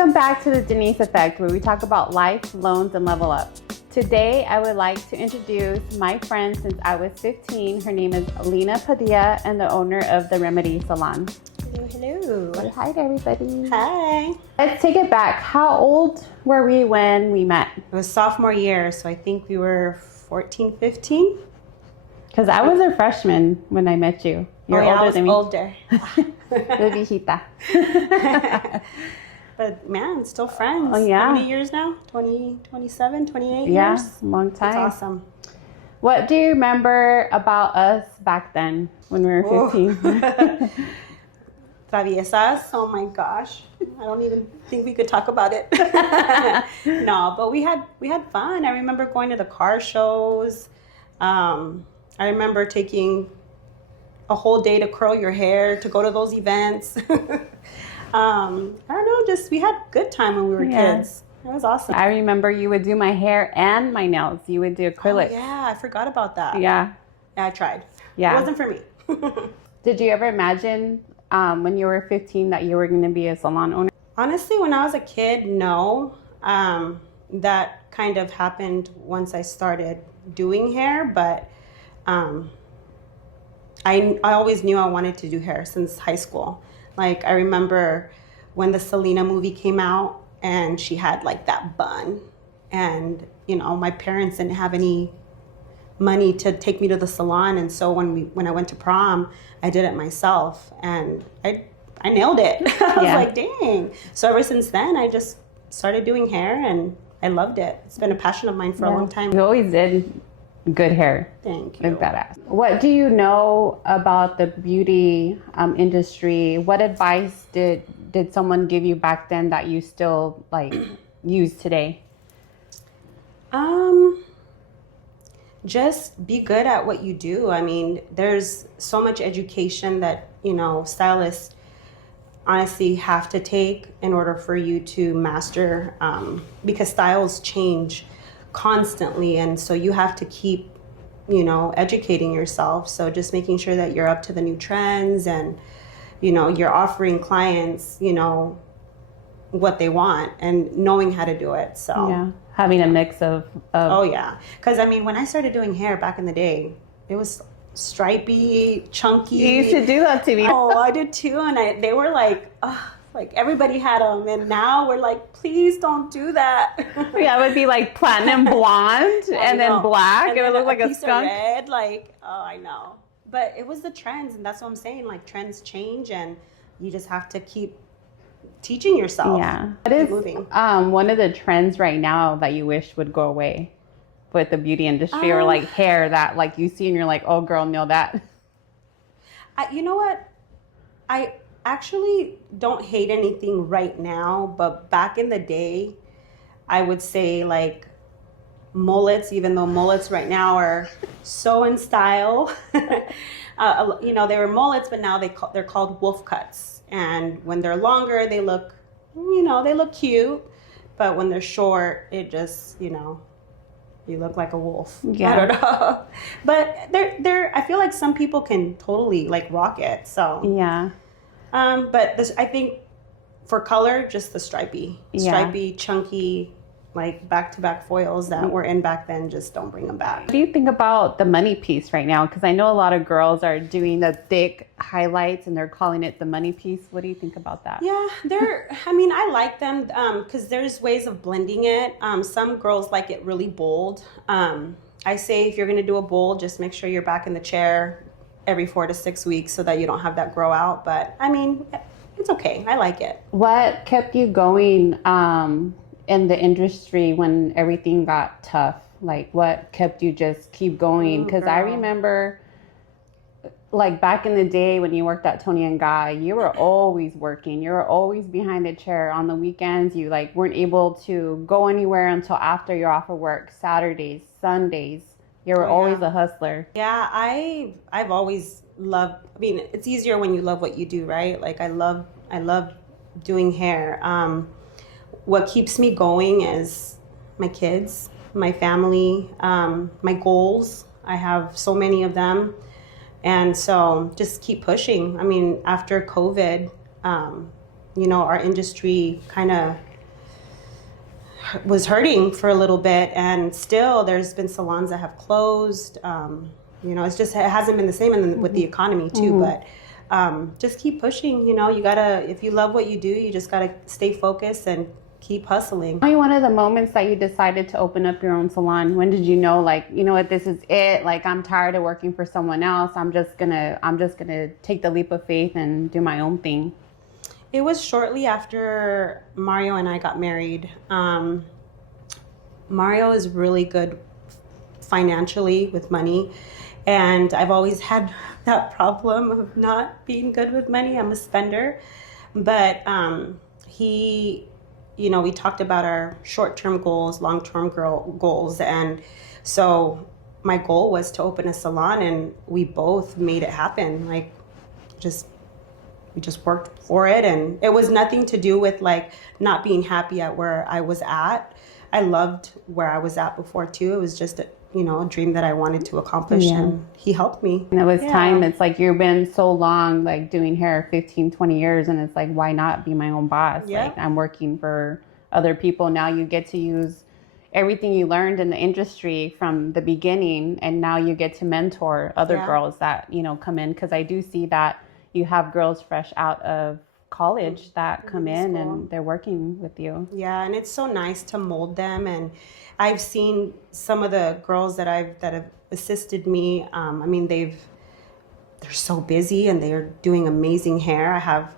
Welcome back to the Denise Effect, where we talk about life, loans, and level up. Today, I would like to introduce my friend since I was 15. Her name is Lina Padilla and the owner of the Remedy Salon. Hello, hello. Say hi to everybody. Hi. Let's take it back. How old were we when we met? It was sophomore year, so I think we were 14, 15. Because I was a freshman when I met you. You're older than me. Older. The viejita. But man, still friends. Oh, yeah. How many years now? 20, 27, 28 Yeah, years? long time. That's awesome. What do you remember about us back then when we were 15? Traviesas. Oh my gosh. I don't even think we could talk about it. No, but we had fun. I remember going to the car shows. I remember taking a whole day to curl your hair to go to those events. I don't know, just we had good time when we were kids. It was awesome. I remember you would do my hair and my nails. You would do acrylic. Oh, yeah, I forgot about that. Yeah. Yeah, I tried. Yeah. It wasn't for me. Did you ever imagine when you were 15 that you were going to be a salon owner? Honestly, when I was a kid, no. That kind of happened once I started doing hair, but I always knew I wanted to do hair since high school. Like, I remember when the Selena movie came out and she had like that bun, and you know, my parents didn't have any money to take me to the salon, and so when I went to prom, I did it myself, and I nailed it. I was like, dang. So ever since then, I just started doing hair, and I loved it. It's been a passion of mine for a long time. You always did good hair. Thank you. Like badass. What do you know about the beauty industry? What advice did someone give you back then that you still like use today? Just be good at what you do. I mean, there's so much education that, you know, stylists honestly have to take in order for you to master, because styles change constantly, and so you have to keep, you know, educating yourself. So just making sure that you're up to the new trends, and you know, you're offering clients, you know, what they want and knowing how to do it. So yeah, having a mix of oh yeah, because I mean, when I started doing hair back in the day, it was stripy, chunky. You used to do that to me. Oh, I did too, and they were like, oh, like everybody had them, and now we're like, please don't do that. Yeah, it would be like platinum blonde and then black. And it would then look like a piece skunk. of red, like, oh, I know. But it was the trends, and that's what I'm saying. Like, trends change, and you just have to keep teaching yourself. Yeah, it is moving. One of the trends right now that you wish would go away with the beauty industry, or like hair that like you see and you're like, oh girl, know that. You know what? I actually don't hate anything right now, but back in the day, I would say like mullets, even though mullets right now are so in style. You know, they were mullets, but now they're called wolf cuts. And when they're longer, they look, you know, they look cute. But when they're short, it just, you know, you look like a wolf. Yeah. I don't know. But they're I feel like some people can totally like rock it. So yeah. But this, I think for color, just the stripy, chunky, like back-to-back foils that were in back then, just don't bring them back. What do you think about the money piece right now? Because I know a lot of girls are doing the thick highlights and they're calling it the money piece. What do you think about that? Yeah, I mean, I like them because there's ways of blending it. Some girls like it really bold. I say if you're going to do a bold, just make sure you're back in the chair every 4 to 6 weeks so that you don't have that grow out. But I mean, it's okay. I like it. What kept you going in the industry when everything got tough? Like, what kept you just keep going? Because I remember, like, back in the day when you worked at Tony and Guy, you were always working. You were always behind the chair. On the weekends, you, like, weren't able to go anywhere until after you're off of work. Saturdays, Sundays, you were always a hustler. Yeah, I've always loved, I mean, it's easier when you love what you do, right? Like, I love doing hair. What keeps me going is my kids, my family, my goals. I have so many of them. And so just keep pushing. I mean, after COVID, you know, our industry kind of was hurting for a little bit, and still there's been salons that have closed. You know, it hasn't been the same, and with the economy too. But just keep pushing. You know, you gotta, if you love what you do, you just gotta stay focused and keep hustling. Tell me one of the moments that you decided to open up your own salon. When did you know, like, you know what, this is it? Like, I'm tired of working for someone else. I'm just gonna take the leap of faith and do my own thing. It was shortly after Mario and I got married. Mario is really good financially with money, and I've always had that problem of not being good with money. I'm a spender, but he, you know, we talked about our short-term goals, long-term goals, and so my goal was to open a salon, and we both made it happen. Like, we just worked for it, and it was nothing to do with like not being happy at where I was at. I loved where I was at before too. It was just a dream that I wanted to accomplish, and he helped me. And it was time. It's like, you've been so long like doing hair, 15, 20 years, and it's like, why not be my own boss? Like, I'm working for other people. Now you get to use everything you learned in the industry from the beginning, and now you get to mentor other girls that, you know, come in, because I do see that you have girls fresh out of college that come in and they're working with you. Yeah, and it's so nice to mold them. And I've seen some of the girls that have assisted me. I mean, they're so busy and they're doing amazing hair. I have,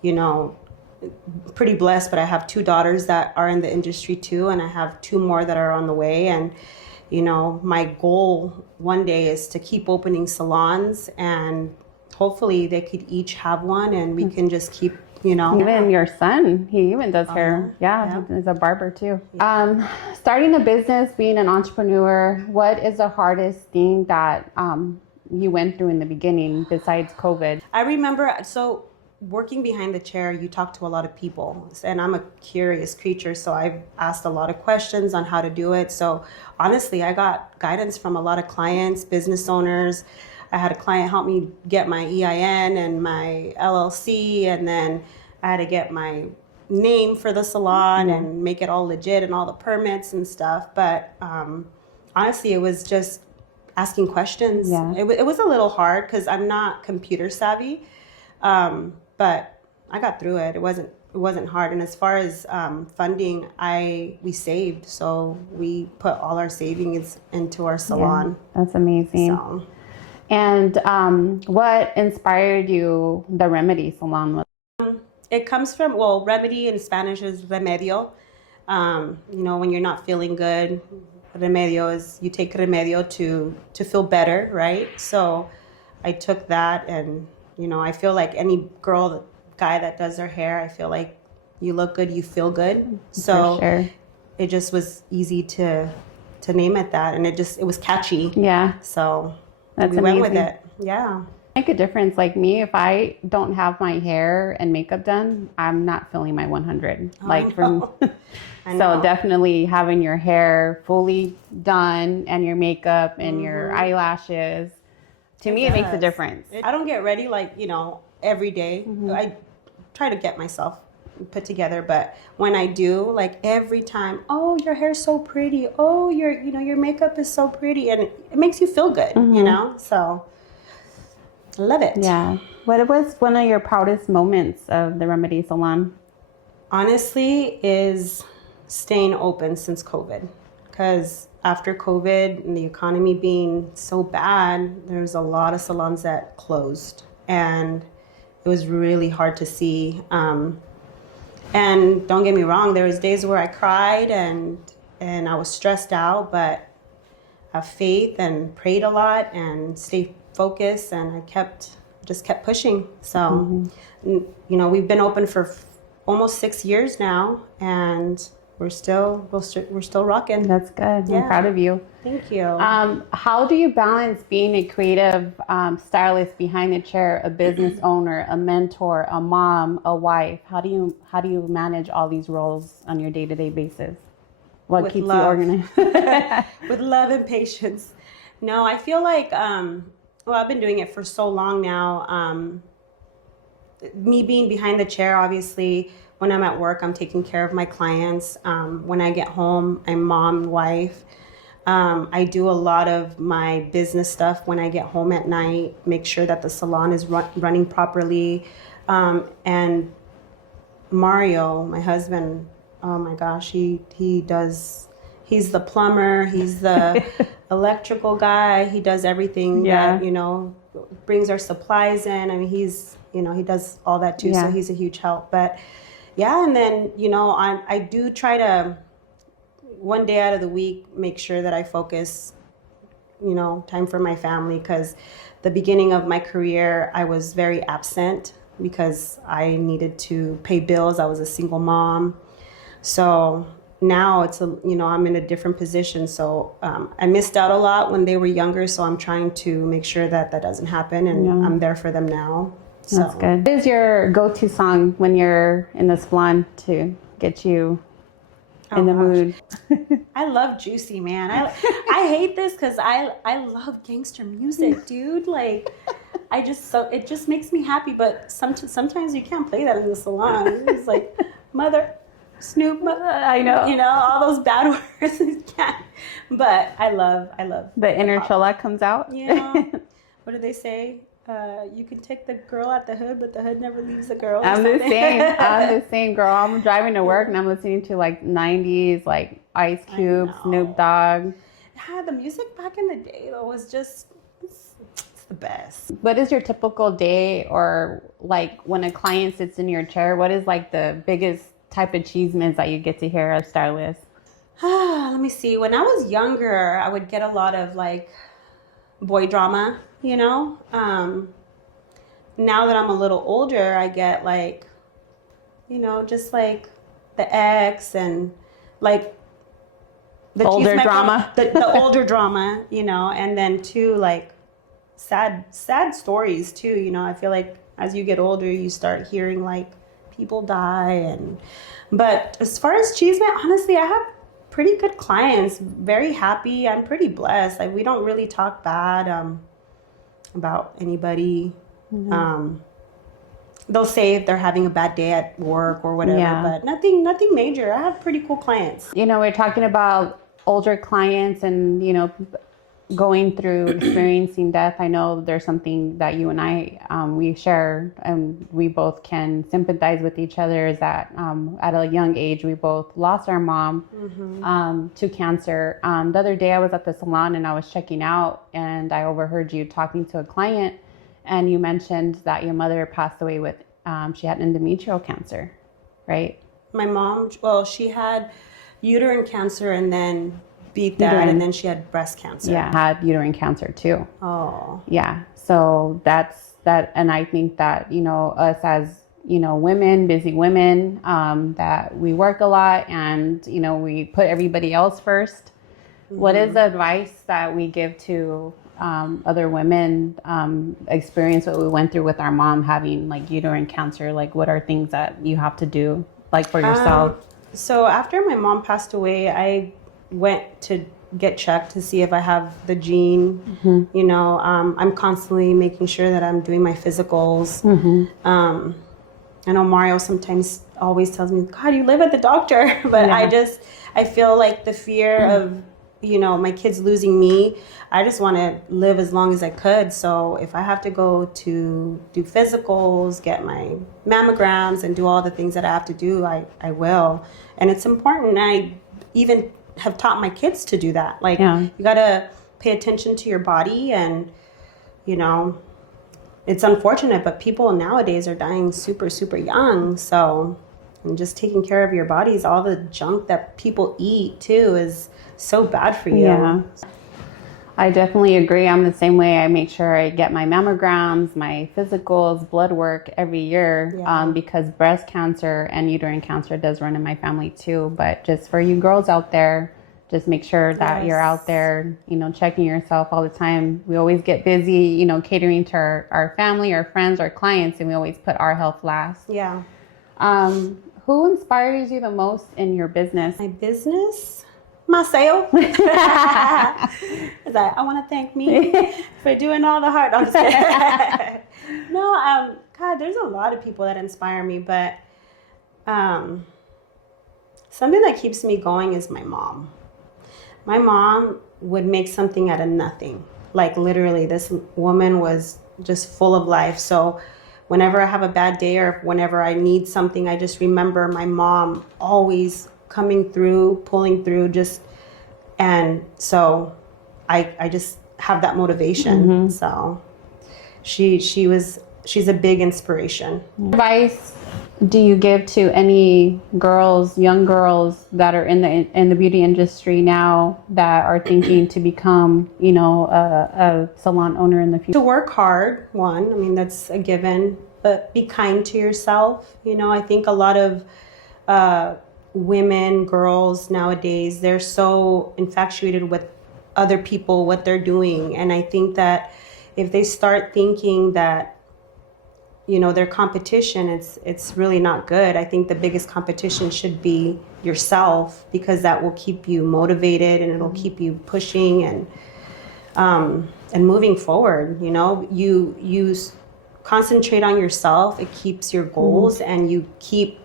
you know, pretty blessed, but I have 2 daughters that are in the industry too, and I have 2 more that are on the way. And you know, my goal one day is to keep opening salons, and hopefully they could each have one, and we can just keep, you know. Even your son, he even does hair. He's a barber too. Starting a business, being an entrepreneur, what is the hardest thing that you went through in the beginning besides COVID? I remember, so working behind the chair, you talk to a lot of people, and I'm a curious creature, so I've asked a lot of questions on how to do it. So honestly, I got guidance from a lot of clients, business owners. I had a client help me get my EIN and my LLC, and then I had to get my name for the salon and make it all legit and all the permits and stuff. But honestly, it was just asking questions. It was a little hard because I'm not computer savvy, but I got through it. It wasn't hard. And as far as funding, we saved, so we put all our savings into our salon. That's amazing. So. And what inspired you, the Remedy Salon? It comes from, well, remedy in Spanish is remedio. You know, when you're not feeling good, remedio is, you take remedio to feel better, right? So I took that, and, you know, I feel like any guy that does their hair, I feel like you look good, you feel good. So it just was easy to name it that, and it was catchy. So we went with it. Make a difference. Like me, if I don't have my hair and makeup done, I'm not feeling my 100. So definitely having your hair fully done and your makeup and your eyelashes, to me, it makes a difference. I don't get ready like, you know, every day. I try to get myself put together, but when I do, like every time, oh, your hair's so pretty, oh, your makeup is so pretty, and it makes you feel good, you know. So I love it. What was one of your proudest moments of the Remedy Salon? Honestly, is staying open since COVID, because after COVID and the economy being so bad, there's a lot of salons that closed, and it was really hard to see. And don't get me wrong, there was days where I cried and I was stressed out, but I have faith and prayed a lot and stayed focused, and I just kept pushing. So, you know, we've been open for almost 6 years now, and we're still rocking. That's good. I'm proud of you. Thank you. How do you balance being a creative stylist behind the chair, a business owner, a mentor, a mom, a wife? How do you manage all these roles on your day-to-day basis? What keeps you organized? With love and patience. No, I feel like I've been doing it for so long now. Me being behind the chair, obviously, when I'm at work, I'm taking care of my clients. When I get home, I'm mom and wife. I do a lot of my business stuff when I get home at night, make sure that the salon is running properly. And Mario, my husband, oh my gosh, he's the plumber, he's the electrical guy, he does everything that, brings our supplies in. I mean, he does all that too, so he's a huge help. But yeah, and then, I do try to, one day out of the week, make sure that I focus, time for my family, because the beginning of my career, I was very absent because I needed to pay bills. I was a single mom. So now I'm in a different position. So I missed out a lot when they were younger. So I'm trying to make sure that doesn't happen, and I'm there for them now. So. That's good. What is your go-to song when you're in the salon to get you in the mood? I love Juicy, man. I hate this because I love gangster music, dude. Like, it just makes me happy. But sometimes you can't play that in the salon. It's like mother, Snoop, I know. All those bad words. You can't. But I love the inner chola comes out. What do they say? You can take the girl at the hood, but the hood never leaves the girl. I'm the same girl. I'm driving to work and I'm listening to like 90s, like Ice Cube, Snoop Dogg. Yeah, the music back in the day though was just it's the best. What is your typical day, or like when a client sits in your chair, what is like the biggest type of achievements that you get to hear as stylist? Let me see. When I was younger, I would get a lot of like boy drama. Now that I'm a little older, I get like, just like the ex and like the older drama, the older drama, and then too like sad stories too. I feel like as you get older, you start hearing like people die, but as far as achievement, honestly, I have pretty good clients, very happy. I'm pretty blessed. Like, we don't really talk bad about anybody. They'll say if they're having a bad day at work or whatever, but nothing major. I have pretty cool clients. We're talking about older clients and, going through experiencing death. I know there's something that you and I, we share, and we both can sympathize with each other, is that at a young age, we both lost our mom to cancer. The other day I was at the salon and I was checking out, and I overheard you talking to a client, and you mentioned that your mother passed away with, she had endometrial cancer, right? My mom, well, she had uterine cancer and then beat that, and then she had breast cancer. Yeah, had uterine cancer too. Oh. Yeah, so that's that, and I think that, us as, women, busy women, that we work a lot and, we put everybody else first. What is the advice that we give to other women experience what we went through with our mom having like uterine cancer? Like, what are things that you have to do like for yourself? So after my mom passed away, I went to get checked to see if I have the gene. I'm constantly making sure that I'm doing my physicals. I know Mario sometimes always tells me, God, you live at the doctor. But I feel like the fear of, my kids losing me, I just want to live as long as I could. So if I have to go to do physicals, get my mammograms, and do all the things that I have to do, I will. And it's important. I even have taught my kids to do that. Like, you got to pay attention to your body, and, it's unfortunate, but people nowadays are dying super, super young. So, and just taking care of your bodies, all the junk that people eat too is so bad for you. Yeah. I definitely agree. I'm the same way. I make sure I get my mammograms, my physicals, blood work every year, because breast cancer and uterine cancer does run in my family too. But just for you girls out there, just make sure that you're out there, checking yourself all the time. We always get busy, catering to our family, our friends, our clients, and we always put our health last. Yeah. Who inspires you the most in your business? My business? Myself. It's like, I want to thank me for doing all the hard. I'm just kidding. No, God, there's a lot of people that inspire me, but something that keeps me going is my mom. My mom would make something out of nothing. Like literally, this woman was just full of life. So whenever I have a bad day or whenever I need something, I just remember my mom always coming through, pulling through, and so I just have that motivation. So she's a big inspiration. Advice do you give to any girls, young girls that are in the beauty industry now that are thinking to become, a salon owner in the future? To work hard, one, I mean, that's a given, but be kind to yourself. I think a lot of women, girls nowadays, they're so infatuated with other people, what they're doing. And I think that if they start thinking that, their competition, it's really not good. I think the biggest competition should be yourself, because that will keep you motivated and it'll keep you pushing and moving forward. You concentrate on yourself. It keeps your goals and you keep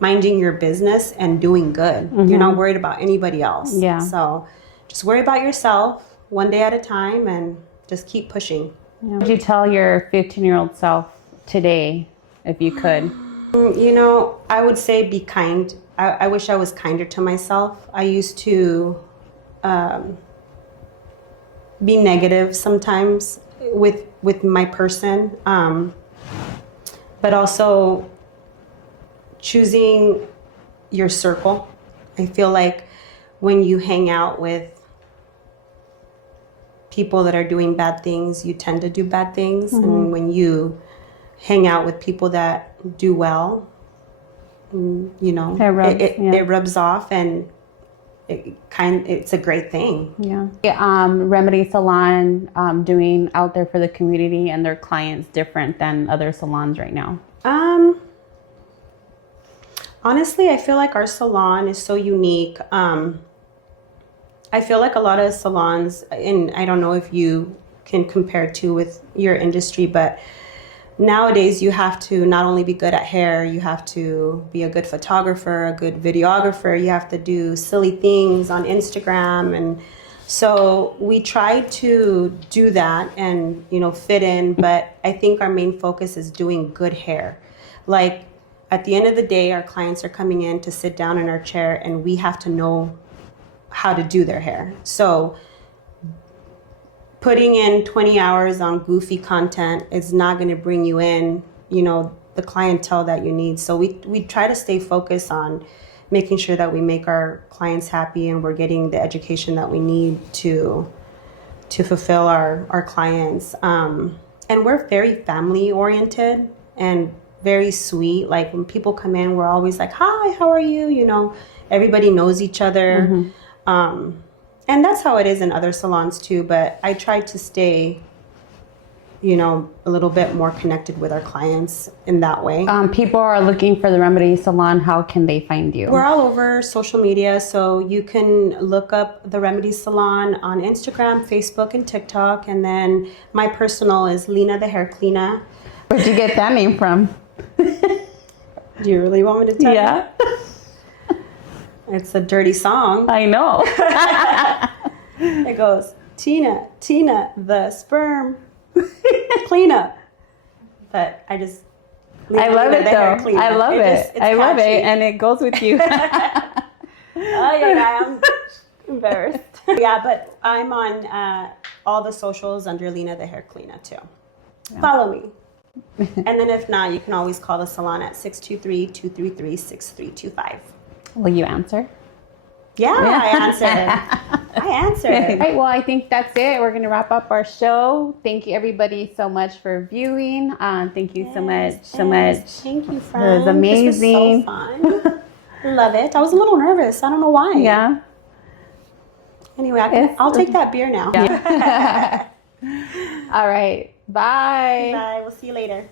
minding your business and doing good. You're not worried about anybody else. Yeah. So just worry about yourself one day at a time and just keep pushing. Yeah. What would you tell your 15-year-old self today, if you could? I would say be kind. I wish I was kinder to myself. I used to be negative sometimes with my person, but also choosing your circle. I feel like when you hang out with people that are doing bad things, you tend to do bad things. And when you hang out with people that do well, it rubs off, and it's a great thing. Yeah. Remedy Salon doing out there for the community and their clients different than other salons right now? Honestly, I feel like our salon is so unique. I feel like a lot of salons, and I don't know if you can compare to with your industry, but nowadays you have to not only be good at hair, you have to be a good photographer, a good videographer, you have to do silly things on Instagram. And so we try to do that and, fit in, but I think our main focus is doing good hair. Like at the end of the day, our clients are coming in to sit down in our chair and we have to know how to do their hair. So putting in 20 hours on goofy content is not going to bring you in, the clientele that you need. So we try to stay focused on making sure that we make our clients happy and we're getting the education that we need to fulfill our clients. And we're very family oriented and very sweet. Like when people come in, we're always like, hi, how are you? Everybody knows each other. And that's how it is in other salons too, but I try to stay, a little bit more connected with our clients in that way. People are looking for the Remedy Salon. How can they find you? We're all over social media, so you can look up the Remedy Salon on Instagram, Facebook, and TikTok. And then my personal is Lina the Hair Cleaner. Where'd you get that name from? Do you really want me to tell you? Yeah. It's a dirty song. I know. It goes, Tina, the sperm cleanup. But I love it though. I love it. I love it. And it goes with you. Oh, yeah, I'm embarrassed. Yeah, but I'm on all the socials under Lina the Hair Cleaner too. Yeah. Follow me. And then if not, you can always call the salon at 623-233-6325. Will you answer? Yeah, I answered. All right, well, I think that's it. We're going to wrap up our show. Thank you, everybody, so much for viewing. Thank you so much. Thank you, friend. It was amazing. This was so fun. Love it. I was a little nervous. I don't know why. Yeah. Anyway, I'll take that beer now. Yeah. All right. Bye. Bye. We'll see you later.